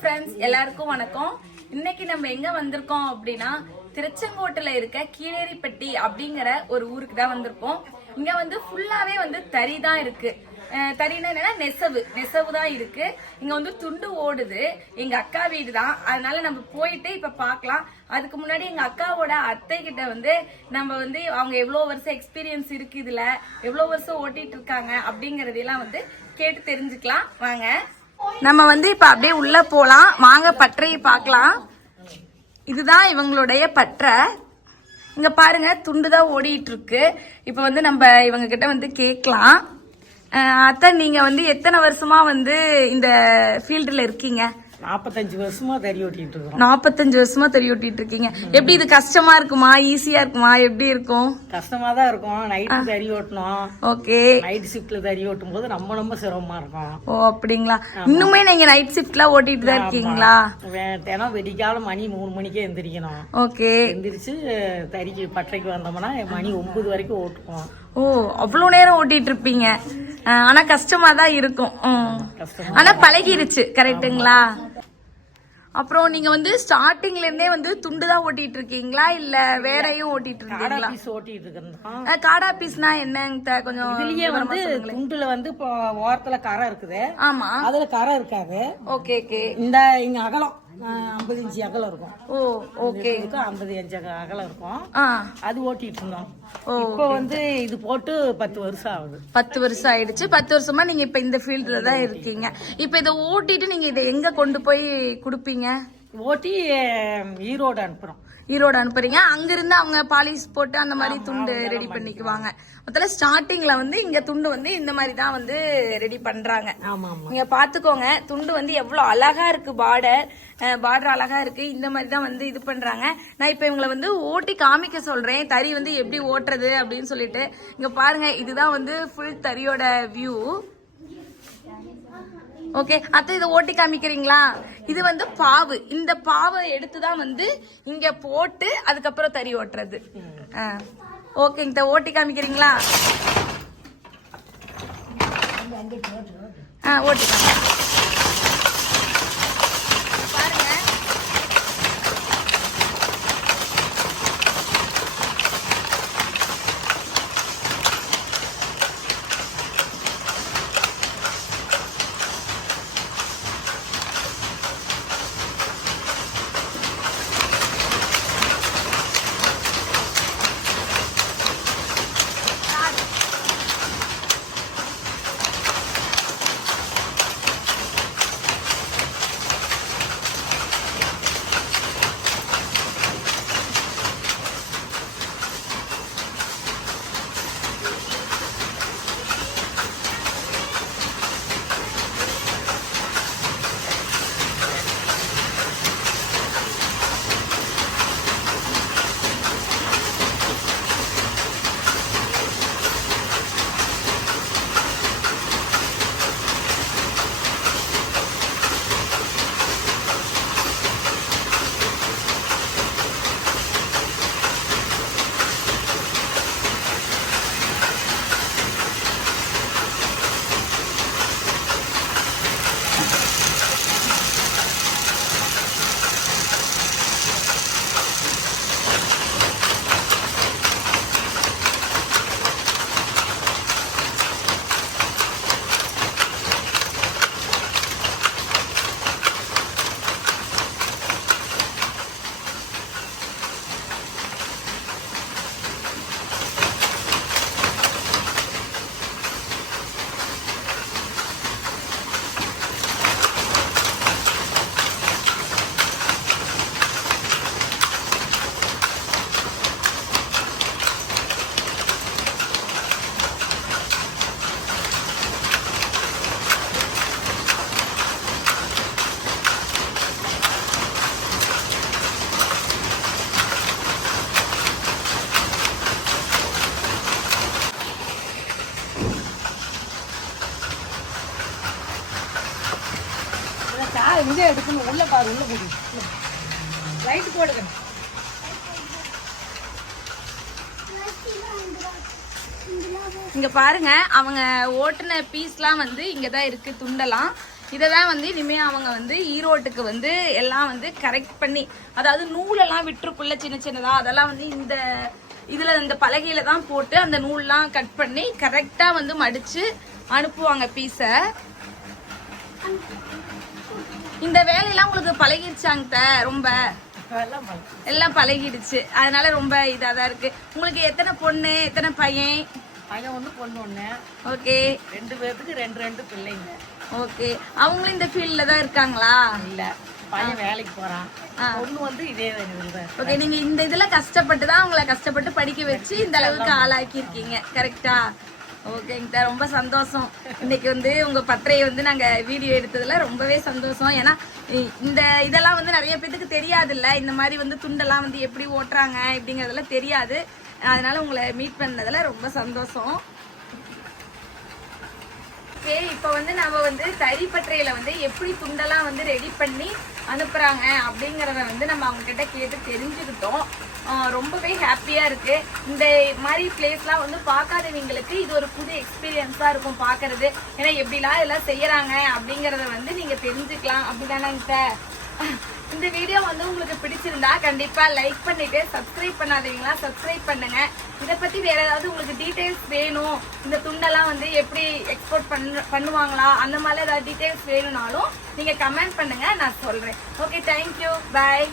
Friends, எல்லாருக்கும் வணக்கம். இன்னைக்கு நம்ம எங்க வந்திருக்கோம் அப்படின்னா திருச்செங்கோட்டுல இருக்க கீழேரிப்பட்டி அப்படிங்கிற ஒரு ஊருக்கு தான் வந்திருக்கோம். இங்க வந்து ஃபுல்லாவே வந்து தறி தான் இருக்கு. தறினா என்னன்னா நெசவு தான் இருக்கு. இங்க வந்து துண்டு ஓடுது. எங்க அக்கா வீடு தான், அதனால நம்ம போயிட்டு இப்ப பாக்கலாம். அதுக்கு முன்னாடி எங்க அக்காவோட அத்தை கிட்ட வந்து நம்ம வந்து அவங்க எவ்வளவு வருஷம் எக்ஸ்பீரியன்ஸ் இருக்கு, இதுல எவ்வளவு வருஷம் ஓட்டிட்டு இருக்காங்க அப்படிங்கறதெல்லாம் வந்து கேட்டு தெரிஞ்சுக்கலாம். வாங்க, நம்ம வந்து இப்ப அப்படியே உள்ள போலாம். வாங்க, பற்றையை பார்க்கலாம். இதுதான் இவங்களுடைய பற்றை. இங்க பாருங்க, துண்டு தான் ஓடிட்டு இருக்கு. இப்ப வந்து நம்ம இவங்க கிட்ட வந்து கேட்கலாம். அத்தை, நீங்க வந்து எத்தனை வருஷமா வந்து இந்த ஃபீல்டுல இருக்கீங்க? 45 வருஷமா தறி ஓட்டிட்டு இருக்கோம். 45 வருஷமா தறி ஓட்டிட்டு இருக்கீங்க. எப்படி இது கஷ்டமா இருக்குமா, ஈஸியா இருக்குமா, எப்படி இருக்கும்? கஷ்டமா தான் இருக்கும். நைட்டு தறி ஓட்டணும். ஓகே. நைட் ஷிப்ட்ல தறி ஓட்டும் போது ரொம்ப சிரமமா இருக்கும். ஓ, அப்படிங்களா? இன்னுமே நீங்க நைட் ஷிப்ட்ல ஓட்டிட்டு தான் இருக்கீங்களா? தினம் வெடிக்காலம் மணி 3 மணிக்கே எந்திரிக்கணும். ஓகே. எந்திரிச்சு தறிக்கு பற்றைக்கு வந்தோம்னா மணி 9 வரைக்கும் ஓட்டுவோம். ஓ, அவ்வளவு நேரம் ஓட்டிட்டு இருப்பீங்க. ஆனா கஷ்டமா தான் இருக்கும். ஆனா பழகிருச்சு, கரெக்டுங்களா? அப்புறம் நீங்க வந்து ஸ்டார்டிங்ல இருந்தே வந்து துண்டு தான் ஓட்டிட்டு இருக்கீங்களா, இல்ல வேறையும் ஓட்டிட்டு இருக்கீங்களா? ஓட்டிட்டு இருக்கோம். காடா பீஸ்னா என்னங்க கொஞ்சம்? இதுலயே வந்து துண்டுல வந்து ஓரத்துல கரை இருக்குது. ஆமா, அதுல கரை இருக்காது. Okay okay. இந்த இங்க அகலம் 50 இன்ச்சு அகலம் இருக்கும். ஓ, ஓகே. 50 இன்ச்சு அகலம் இருக்கும். அது ஓட்டிட்டு இருந்தோம். இப்போ வந்து இது போட்டு 10 வருஷம் ஆகுது. 10 வருஷம் ஆயிடுச்சு. 10 வருஷமா நீங்க இப்ப இந்த ஃபீல்ட்ல தான் இருக்கீங்க. இப்ப இதை ஓட்டிட்டு நீங்க இதை எங்க கொண்டு போய் குடுப்பீங்க? ஓட்டி ஈரோடு அனுப்புறோம். ஈரோடு அனுப்புறீங்க. அங்க இருந்து அவங்க பாலிஷ் போட்டு அந்த மாதிரி துண்டு ரெடி பண்ணிக்குவாங்க. முதல்ல ஸ்டார்டிங்ல வந்து இங்க துண்டு வந்து இந்த மாதிரி தான் வந்து ரெடி பண்றாங்க. நீங்க பாத்துக்கோங்க, துண்டு வந்து எவ்வளவு அழகா இருக்கு. பார்டர் அழகா இருக்கு. இந்த மாதிரி தான் வந்து இது பண்றாங்க. நான் இப்ப இவங்களை வந்து ஓட்டி காமிக்க சொல்றேன், தறி வந்து எப்படி ஓட்டுறது அப்படின்னு சொல்லிட்டு. இங்க பாருங்க, இதுதான் வந்து ஃபுல் தறியோட வியூ. ஓகே அத்தை, இதை ஓட்டி காமிக்கிறீங்களா? இது வந்து பாவு. இந்த பாவை எடுத்துதான் வந்து இங்க போட்டு அதுக்கப்புறம் தறி ஓட்டுறது. ஓகேங்க, ஓட்டி காமிக்கிறீங்களா? ஓட்டி காமிக்கிறேன். இங்கே எடுக்கணும். உள்ள பாரு, உள்ள போடு, லைட் போடுங்க. இங்க பாருங்க, அவங்க ஓட்டுன பீஸ்லாம் வந்து இங்கதான் இருக்கு, துண்டெல்லாம். இதெல்லாம் வந்து இனிமே அவங்க வந்து ஈரோட்டுக்கு வந்து எல்லாம் வந்து கரெக்ட் பண்ணி, அதாவது நூலெல்லாம் விட்டுருக்குள்ள சின்ன சின்னதா, அதெல்லாம் வந்து இந்த பலகையில தான் போட்டு அந்த நூல்லாம் கட் பண்ணி கரெக்டா வந்து மடிச்சு அனுப்புவாங்க பீஸ. இந்த வேலையெல்லாம் உங்களுக்கு பழகிடுச்சாங்க? ரொம்ப எல்லாம் பழகிடுச்சு, அதனால ரொம்ப இதாதான் இருக்கு. உங்களுக்கு எத்தனை பொண்ணு எத்தனை பையன்? பையன் ஒண்ணு பொண்ணு ஒண்ணு. ஓகே. 2 பேருக்கு 2 பிள்ளைங்க. ஓகே. அவங்களும் இந்த ஃபீல்ட்ல தான் இருக்காங்களா? இல்ல, பையன் வேலைக்கு போறான். பொண்ணு வந்து இதே வேலையில. ஓகே. நீங்க இந்த இதுல கஷ்டப்பட்டு தான் அவங்கள கஷ்டப்பட்டு படிக்க வச்சு இந்த அளவுக்கு ஆளாக்கி இருக்கீங்க, கரெக்டா? ஓகேங்க, ரொம்ப சந்தோஷம். இன்னைக்கு வந்து உங்க பட்டறையை வந்து நாங்க வீடியோ எடுத்ததுல ரொம்பவே சந்தோஷம். ஏன்னா இந்த இதெல்லாம் வந்து நிறைய பேத்துக்கு தெரியாது இல்ல, இந்த மாதிரி வந்து துண்டெல்லாம் வந்து எப்படி ஓட்டுறாங்க அப்படிங்கறதெல்லாம் தெரியாது. அதனால உங்களை மீட் பண்ணதுல ரொம்ப சந்தோஷம். ஓகே, இப்போ வந்து நம்ம வந்து தறி பட்டறையில வந்து எப்படி துண்டெல்லாம் வந்து ரெடி பண்ணி அனுப்புறாங்க அப்படிங்கறத வந்து நம்ம அவங்க கிட்ட கேட்டு தெரிஞ்சுக்கிட்டோம். ரொம்பவே ஹாப்பியா இருக்கு. இந்த மாதிரி பிளேஸ்லாம் வந்து பார்க்காதவங்களுக்கு இது ஒரு புது எக்ஸ்பீரியன்ஸா இருக்கும் பாக்குறது. ஏன்னா எப்படிலாம் எல்லாம் செய்யறாங்க அப்படிங்கறத வந்து நீங்க தெரிஞ்சுக்கலாம். அப்படிதானே? இந்த வீடியோ வந்து உங்களுக்கு பிடிச்சிருந்தா கண்டிப்பா லைக் பண்ணிட்டு, சப்ஸ்கிரைப் பண்ணாதீங்களா சப்ஸ்கிரைப் பண்ணுங்க. இதை பத்தி வேற ஏதாவது உங்களுக்கு டீடைல்ஸ் வேணும், இந்த துண்டெல்லாம் வந்து எப்படி எக்ஸ்போர்ட் பண்ணுவாங்களா, அந்த மாதிரி ஏதாவது டீடைல்ஸ் வேணும்னாலும் நீங்க கமெண்ட் பண்ணுங்க, நான் சொல்றேன். ஓகே, தேங்க்யூ, பாய்.